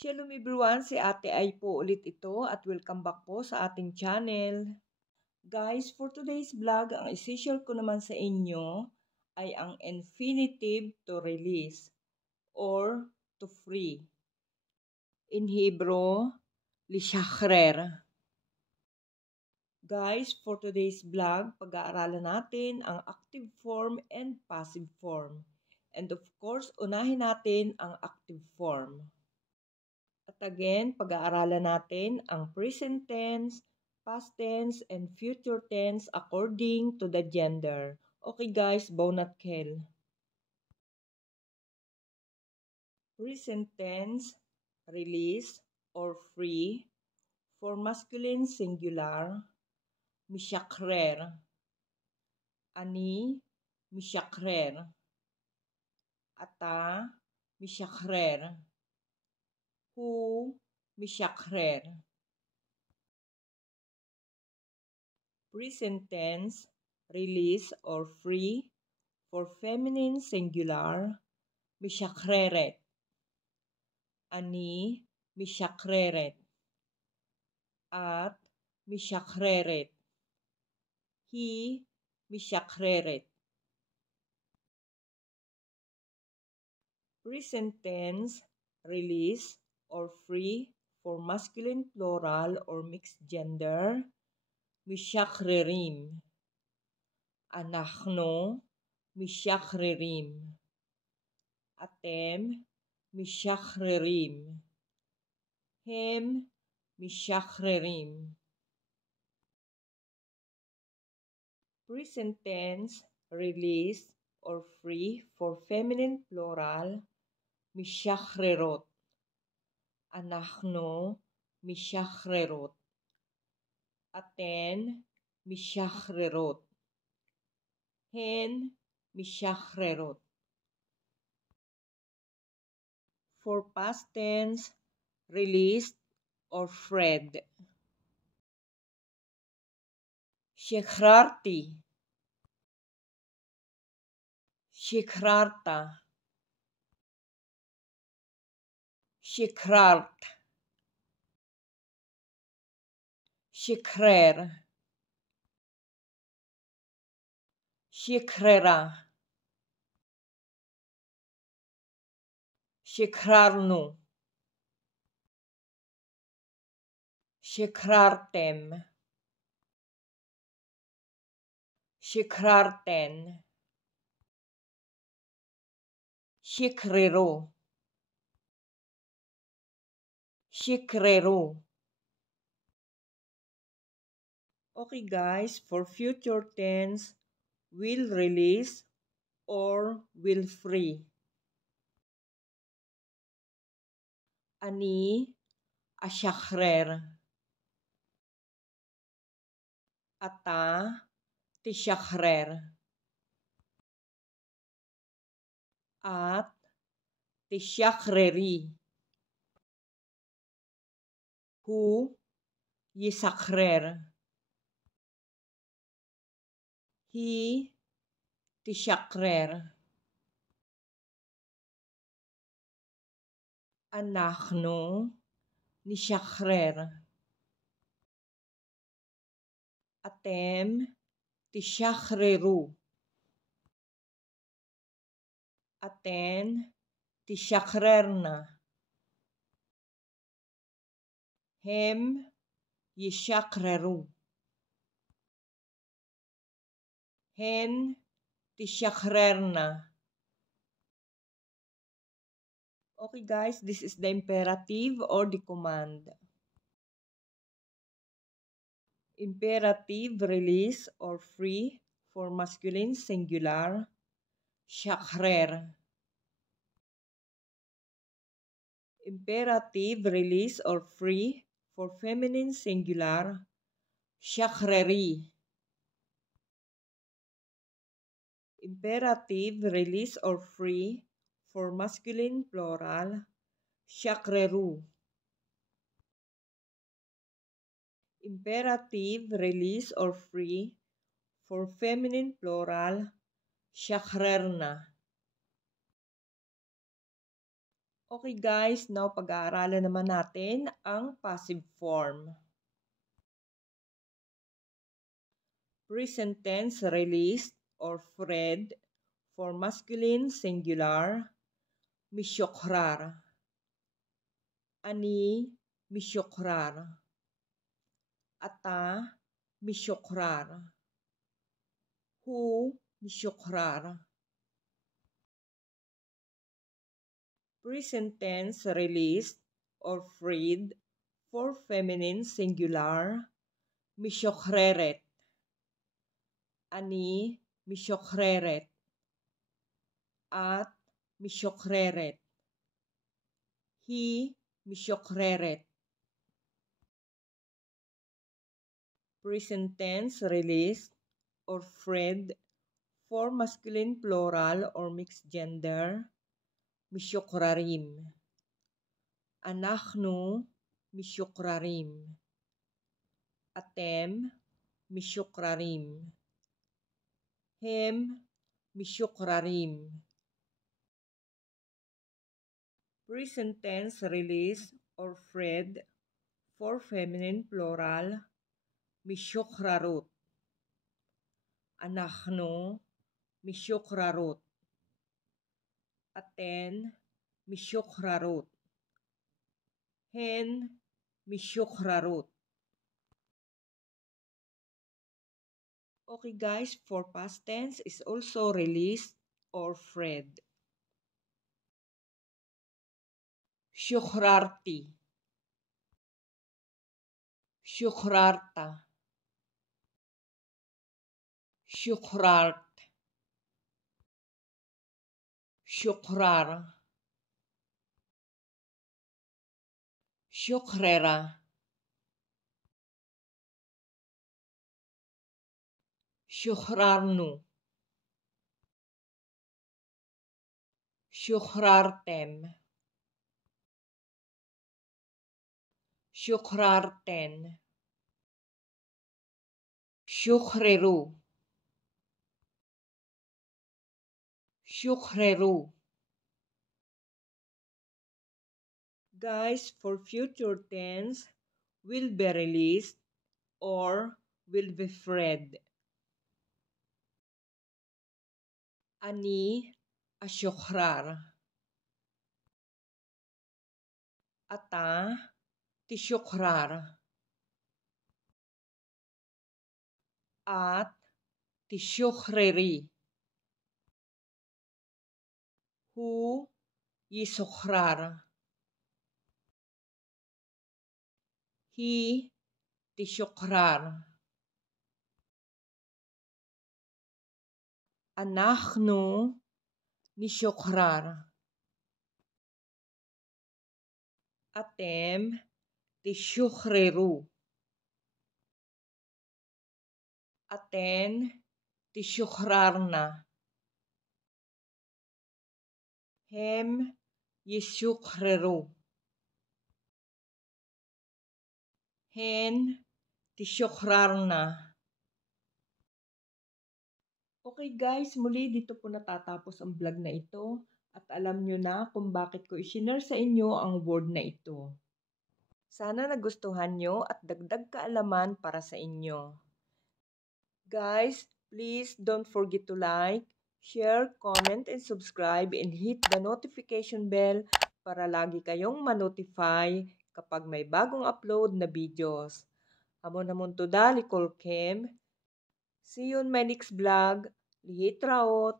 Shalom everyone, si Ate Ay po ulit ito at welcome back po sa ating channel. Guys, for today's vlog, ang isi-share ko naman sa inyo ay ang infinitive to release or to free. In Hebrew, lishachrer. Guys, for today's vlog, pag-aaralan natin ang active form and passive form. And of course, unahin natin ang active form. At again, pag-aaralan natin ang present tense, past tense, and future tense according to the gender. Okay guys, Bonat Kel. Present tense, release or free, for masculine singular, mishakrer. Ani, mishakrer. Ata, mishakrer. Hu, mishakrer. Present tense, release or free, for feminine singular, mishakreret. Ani, mishakreret. At, mishakreret. Hi, mishakreret. Present tense, release or free, for masculine plural or mixed gender, mishakrerim. Anachno, mishakrerim. Atem, mishachrerim. Hem, mishachrerim. Present tense, release or free, for feminine plural, mishacherot. Anachno, mishacherot. Aten, mishacherot. Hen, mishacherot. For past tense, released or freed. Shekrarti. Shekrarta. Shekrart. Shekrer. Shekrera. Shekrarnu. Shekrartem. Shekrarten. Shekrero. Shekrero. Okay guys, for future tense, will release or will free. Ani, ashakrer. Ata, tishakrer. At, tishakreri. Hu, yisakrer. Hi, tishakrer. Anachno, nishakrer. Atem, tishakreru. Aten, tishakrerna. Hem, yishakreru. Hen, tishakrerna. Okay guys, this is the imperative or the command. Imperative, release or free, for masculine singular, shakrer. Imperative, release or free, for feminine singular, shakreri. Imperative, release or free, for masculine plural, shakreru. Imperative, release or free, for feminine plural, shakrerna. Okay guys, now pag-aaralan naman natin ang passive form. Present tense released or freed for masculine singular, misyokrar. Ani misyokrar. Ata misyokrar. Hu misyokrar. Present tense released or freed for feminine singular, misyokreret. Ani misyokreret. At misyokreret. Hi misyokreret. Present tense released or freed for masculine plural or mixed gender, misyokrarim. Anachnu misyokrarim. Atem misyokrarim. Hem misyokrarim. Present tense released or freed for feminine plural, misyokrarut. Anachnu misyokrarut. Aten misyokrarut. Hen misyokrarut. Okay guys, for past tense is also released or freed. Syukhrarti. Syukhrarta. Syukhrart. Syukrar. Syukrera. Syukhrarnu. Syukhrartem. Syukhrarten. Syukhreru. Syukhreru. Guys, for future tense, will be released or will be freed. Ani asyukhrar. Ata tisyukhrar. At tisyukhreri. Hu yisukhrar. Hi tisyukrar. Anachnu nisyukrar. Atem tisyukhreru. Aten tisyukhrarna. Hem yisyukhreru. Hen tisyukhrarna. Okay guys, muli dito po natatapos ang vlog na ito at alam nyo na kung bakit ko isinare sa inyo ang word na ito. Sana nagustuhan nyo at dagdag kaalaman para sa inyo. Guys, please don't forget to like, share, comment, and subscribe and hit the notification bell para lagi kayong ma-notify kapag may bagong upload na videos. Hamon to dali kolkem. See you on my next vlog. Lihitraot!